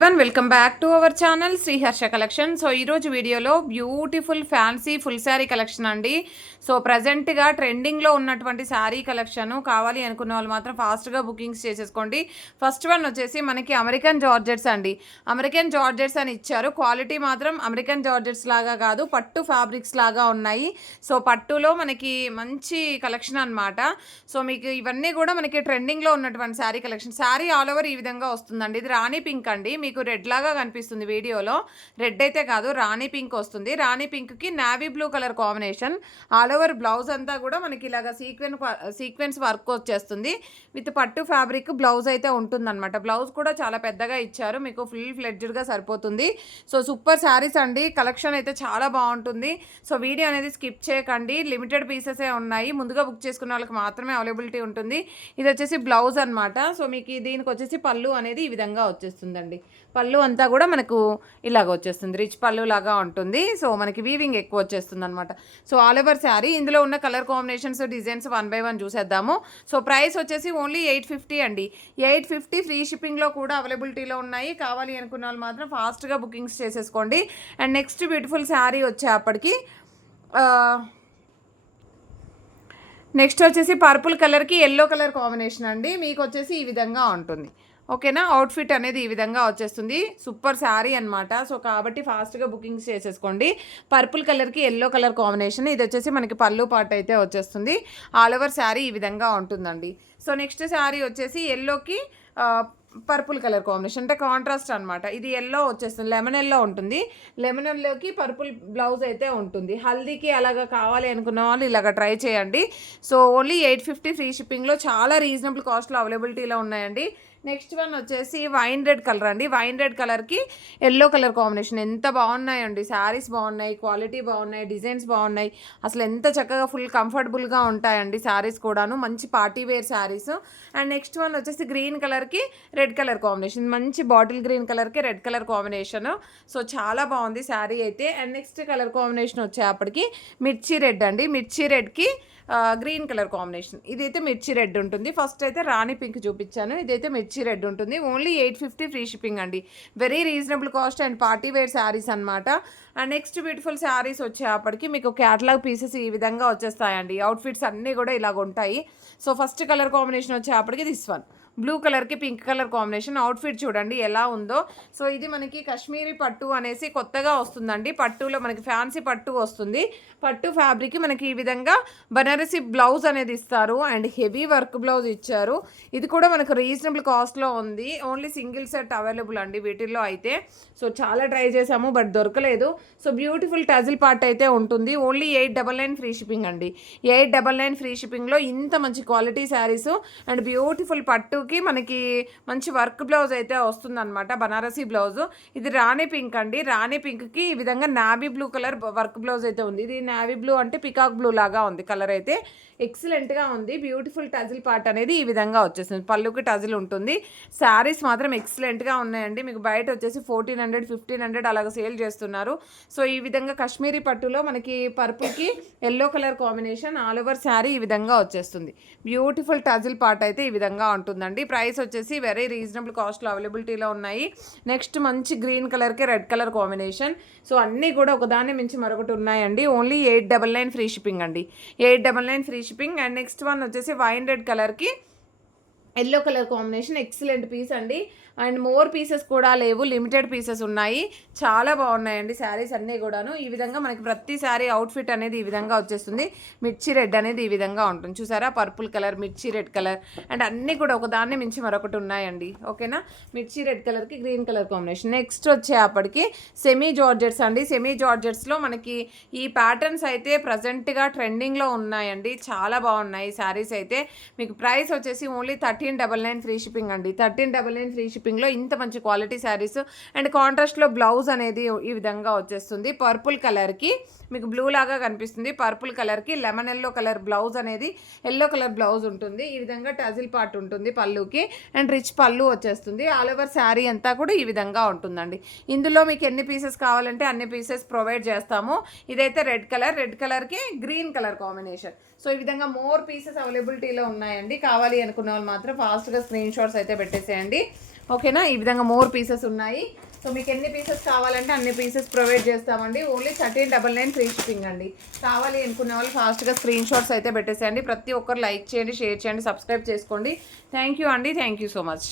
Welcome back to our channel Sriharsha collection. So ఈరోజు వీడియోలో beautiful fancy full sari collection అండి. So ప్రజెంట్గా ట్రెండింగ్లో ఉన్నటువంటి శారీ కలెక్షన్ కావాలి అనుకున్న వాళ్ళు మాత్రం ఫాస్ట్గా బుకింగ్స్ చేసేసుకోండి. ఫస్ట్ వన్ వచ్చేసి మనకి అమెరికన్ జార్జెట్స్ అండి. అమెరికన్ జార్జెట్స్ అని ఇచ్చారు. క్వాలిటీ మాత్రం అమెరికన్ జార్జెట్స్ లాగా కాదు, పట్టు ఫ్యాబ్రిక్స్ లాగా ఉన్నాయి. సో పట్టులో మనకి మంచి కలెక్షన్ అనమాట. సో మీకు ఇవన్నీ కూడా మనకి ట్రెండింగ్లో ఉన్నటువంటి sari collection. Sari all over ఈ విధంగా వస్తుందండి. ఇది రాణి పింక్ అండి. మీకు రెడ్ లాగా కనిపిస్తుంది వీడియోలో. రెడ్ అయితే కాదు, రాణి పింక్ వస్తుంది. రాణి పింక్కి navy blue colour combination. All over blouse అంతా కూడా మనకి ఇలాగ సీక్వెన్స్ వర్క్ వచ్చేస్తుంది. విత్ పట్టు ఫ్యాబ్రిక్ బ్లౌజ్ అయితే ఉంటుందన్నమాట. బ్లౌజ్ కూడా చాలా పెద్దగా ఇచ్చారు, మీకు ఫుల్ ఫ్లెడ్జ్డ్గా సరిపోతుంది. సో సూపర్ శారీస్ అండి. కలెక్షన్ అయితే చాలా బాగుంటుంది. సో వీడియో అనేది స్కిప్ చేయకండి. లిమిటెడ్ పీసెసే ఉన్నాయి. ముందుగా బుక్ చేసుకున్న వాళ్ళకి మాత్రమే అవైలబిలిటీ ఉంటుంది. ఇది వచ్చేసి బ్లౌజ్ అనమాట. సో మీకు దీనికి వచ్చేసి పళ్ళు అనేది ఈ విధంగా వచ్చేస్తుందండి. పళ్ళు అంతా కూడా మనకు ఇలాగ వచ్చేస్తుంది, రిచ్ పళ్ళు లాగా ఉంటుంది. సో మనకి వీవింగ్ ఎక్కువ వచ్చేస్తుంది అనమాట. So all over sari. ఇందులో ఉన్న కలర్ కాంబినేషన్స్, డిజైన్స్ 1 by 1 చూసేద్దాము. సో ప్రైస్ వచ్చేసి ఓన్లీ 850 అండి. 850 ఫ్రీ షిప్పింగ్లో కూడా అవైలబిలిటీలో ఉన్నాయి. కావాలి అనుకున్న వాళ్ళు మాత్రం ఫాస్ట్గా బుకింగ్స్ చేసేసుకోండి. అండ్ నెక్స్ట్ బ్యూటిఫుల్ శారీ వచ్చేప్పటికి నెక్స్ట్ వచ్చేసి పర్పుల్ కలర్కి ఎల్లో కలర్ కాంబినేషన్ అండి. మీకు వచ్చేసి ఈ విధంగా ఉంటుంది. ఓకేనా, అవుట్ఫిట్ అనేది ఈ విధంగా వచ్చేస్తుంది. సూపర్ శారీ అనమాట. సో కాబట్టి ఫాస్ట్గా బుకింగ్స్ చేసేసుకోండి. పర్పుల్ కలర్కి ఎల్లో కలర్ కాంబినేషన్. ఇది వచ్చేసి మనకి పళ్ళు పార్ట్ అయితే వచ్చేస్తుంది. ఆల్ ఓవర్ శారీ ఈ విధంగా ఉంటుందండి. సో నెక్స్ట్ శారీ వచ్చేసి ఎల్లోకి పర్పుల్ కలర్ కాంబినేషన్, అంటే కాంట్రాస్ట్ అనమాట. ఇది ఎల్లో వచ్చేస్తుంది, లెమన్ ఎల్లో ఉంటుంది. లెమన్ ఎల్లోకి పర్పుల్ బ్లౌజ్ అయితే ఉంటుంది. హల్దీకి అలాగా కావాలి అనుకున్న వాళ్ళు ఇలాగ ట్రై చేయండి. సో ఓన్లీ 850 ఫ్రీ షిప్పింగ్లో చాలా రీజనబుల్ కాస్ట్లో అవైలబిలిటీలో ఉన్నాయండి. నెక్స్ట్ వన్ వచ్చేసి వైన్ రెడ్ కలర్ అండి. వైన్ రెడ్ కలర్కి ఎల్లో కలర్ కాంబినేషన్. ఎంత బాగున్నాయండి శారీస్, బాగున్నాయి, క్వాలిటీ బాగున్నాయి, డిజైన్స్ బాగున్నాయి. అసలు ఎంత చక్కగా ఫుల్ కంఫర్టబుల్గా ఉంటాయండి శారీస్ కూడాను. మంచి party wear saris. And next one వచ్చేసి గ్రీన్ కలర్కి రెడ్ కలర్ కాంబినేషన్. మంచి బాటిల్ గ్రీన్ కలర్కి రెడ్ కలర్ కాంబినేషన్. సో చాలా బాగుంది శారీ అయితే. అండ్ నెక్స్ట్ కలర్ కాంబినేషన్ వచ్చేప్పటికి మిర్చి రెడ్ అండి. మిర్చి రెడ్కి గ్రీన్ కలర్ కాంబినేషన్. ఇదైతే మిర్చి రెడ్ ఉంటుంది. ఫస్ట్ అయితే రాణి పింక్ చూపించాను, ఇదైతే మిర్చి రెడ్ ఉంటుంది. ఓన్లీ 850 ఫ్రీ షిప్పింగ్ అండి. Very reasonable cost and party wear saris అనమాట. అండ్ నెక్స్ట్ బ్యూటిఫుల్ శారీస్ వచ్చేప్పటికి మీకు క్యాటలాగ్ పీసెస్ ఈ విధంగా వచ్చేస్తాయండి. అవుట్ఫిట్స్ అన్నీ కూడా ఇలాగ ఉంటాయి. సో ఫస్ట్ కలర్ కాంబినేషన్ వచ్చేప్పటికి దిస్ వన్ బ్లూ కలర్కి పింక్ కలర్ కాంబినేషన్. అవుట్ఫిట్ చూడండి ఎలా ఉందో. సో ఇది మనకి కాశ్మీరీ పట్టు అనేసి కొత్తగా వస్తుందండి. పట్టులో మనకి ఫ్యాన్సీ పట్టు వస్తుంది. పట్టు ఫ్యాబ్రిక్ మనకి ఈ విధంగా బనారసి బ్లౌజ్ అనేది ఇస్తారు అండ్ హెవీ వర్క్ బ్లౌజ్ ఇచ్చారు. ఇది కూడా మనకు రీజనబుల్ కాస్ట్లో ఉంది. ఓన్లీ సింగిల్ సెట్ అవైలబుల్ అండి వీటిల్లో అయితే. సో చాలా ట్రై చేసాము బట్ దొరకలేదు. సో బ్యూటిఫుల్ టజిల్ పార్ట్ అయితే ఉంటుంది. ఓన్లీ 899 ఫ్రీ షిప్పింగ్ అండి. 899 ఫ్రీ షిప్పింగ్లో ఇంత మంచి క్వాలిటీ శారీస్ అండ్ బ్యూటిఫుల్ పట్టు మనకి మంచి వర్క్ బ్లౌజ్ అయితే వస్తుందన్నమాట, బనారసీ బ్లౌజ్. ఇది రాణి పింక్ అండి. రాణి పింక్కి ఈ విధంగా navy blue colour work blouse అయితే ఉంది. ఇది నావీ బ్లూ అంటే పికాక్ బ్లూ లాగా ఉంది కలర్ అయితే. ఎక్సలెంట్గా ఉంది. బ్యూటిఫుల్ టజిల్ పార్ట్ అనేది ఈ విధంగా వచ్చేస్తుంది. పళ్ళుకి టజిల్ ఉంటుంది. శారీస్ మాత్రం ఎక్సలెంట్గా ఉన్నాయండి. మీకు బయట వచ్చేసి 1400 1500 అలాగ సేల్ చేస్తున్నారు. సో ఈ విధంగా కాశ్మీరీ పట్టులో మనకి పర్పుల్కి yellow colour combination. All over sari ఈ విధంగా వచ్చేస్తుంది. బ్యూటిఫుల్ టజిల్ పార్ట్ అయితే ఈ విధంగా ఉంటుందండి. ప్రైస్ వచ్చేసి వెరీ రీజనబుల్ కాస్ట్లో అవైలబిలిటీలో ఉన్నాయి. నెక్స్ట్ మంచి గ్రీన్ కలర్కి రెడ్ కలర్ కాంబినేషన్. సో అన్నీ కూడా ఒకదాన్ని మించి మరొకటి ఉన్నాయండి. ఓన్లీ 899 ఫ్రీ షిప్పింగ్ అండి. 899 free shipping. And next one వచ్చేసి వైన్ రెడ్ కలర్కి yellow colour combination. Excellent piece అండి. అండ్ మోర్ పీసెస్ కూడా లేవు, లిమిటెడ్ పీసెస్ ఉన్నాయి. చాలా బాగున్నాయండి శారీస్ అన్నీ కూడాను. ఈ విధంగా మనకి ప్రతి శారీ అవుట్ఫిట్ అనేది ఈ విధంగా వచ్చేస్తుంది. మిర్చి రెడ్ అనేది ఈ విధంగా ఉంటుంది చూసారా. పర్పుల్ కలర్, మిర్చి రెడ్ కలర్ అండ్ అన్నీ కూడా ఒకదాన్ని మించి మరొకటి ఉన్నాయండి. ఓకేనా, మిర్చి రెడ్ కలర్కి గ్రీన్ కలర్ కాంబినేషన్. నెక్స్ట్ వచ్చేప్పటికి సెమీ జార్జెట్స్ అండి. సెమీ జార్జెట్స్లో మనకి ఈ ప్యాటర్న్స్ అయితే ప్రజెంట్గా ట్రెండింగ్లో ఉన్నాయండి. చాలా బాగున్నాయి శారీస్ అయితే. మీకు ప్రైస్ వచ్చేసి ఓన్లీ 1399 ఫ్రీ షిప్పింగ్ అండి. 1399 ఫ్రీ షిప్పింగ్ లో ఇంత మంచి క్వాలిటీ శారీస్ అండ్ కాంట్రాస్ట్ లో బ్లౌజ్ అనేది ఈ విధంగా వచ్చేస్తుంది. పర్పుల్ కలర్ కి మీకు బ్లూ లాగా కనిపిస్తుంది. పర్పుల్ కలర్ కి లెమన్ ఎల్లో కలర్ బ్లౌజ్ అనేది ఎల్లో కలర్ బ్లౌజ్ ఉంటుంది. ఈ విధంగా టజిల్ పార్ట్ ఉంటుంది పళ్ళుకి అండ్ రిచ్ పళ్ళు వచ్చేస్తుంది. ఆల్ ఓవర్ శారీ అంతా కూడా ఈ విధంగా ఉంటుందండి. ఇందులో మీకు ఎన్ని పీసెస్ కావాలంటే అన్ని పీసెస్ ప్రొవైడ్ చేస్తాము. ఇదైతే రెడ్ కలర్కి గ్రీన్ కలర్ కాంబినేషన్. సో ఈ విధంగా మోర్ పీసెస్ అవైలబిలిటీలో ఉన్నాయండి. కావాలి అనుకున్న వాళ్ళు మాత్రం ఫాస్ట్గా స్క్రీన్ షాట్స్ అయితే పెట్టేసేయండి. ఓకేనా. ఈ విధంగా మోర్ పీసెస్ ఉన్నాయి. సో మీకు ఎన్ని పీసెస్ కావాలంటే అన్ని పీసెస్ ప్రొవైడ్ చేస్తామండి. ఓన్లీ 1399 ఫ్రీ షిప్పింగ్ అండి. కావాలి అనుకునే వాళ్ళు ఫాస్ట్గా స్క్రీన్ షాట్స్ అయితే పెట్టేసేయండి. ప్రతి ఒక్కరు లైక్ చేయండి, షేర్ చేయండి, సబ్స్క్రైబ్ చేసుకోండి. థ్యాంక్ యూ అండి. Thank you so much.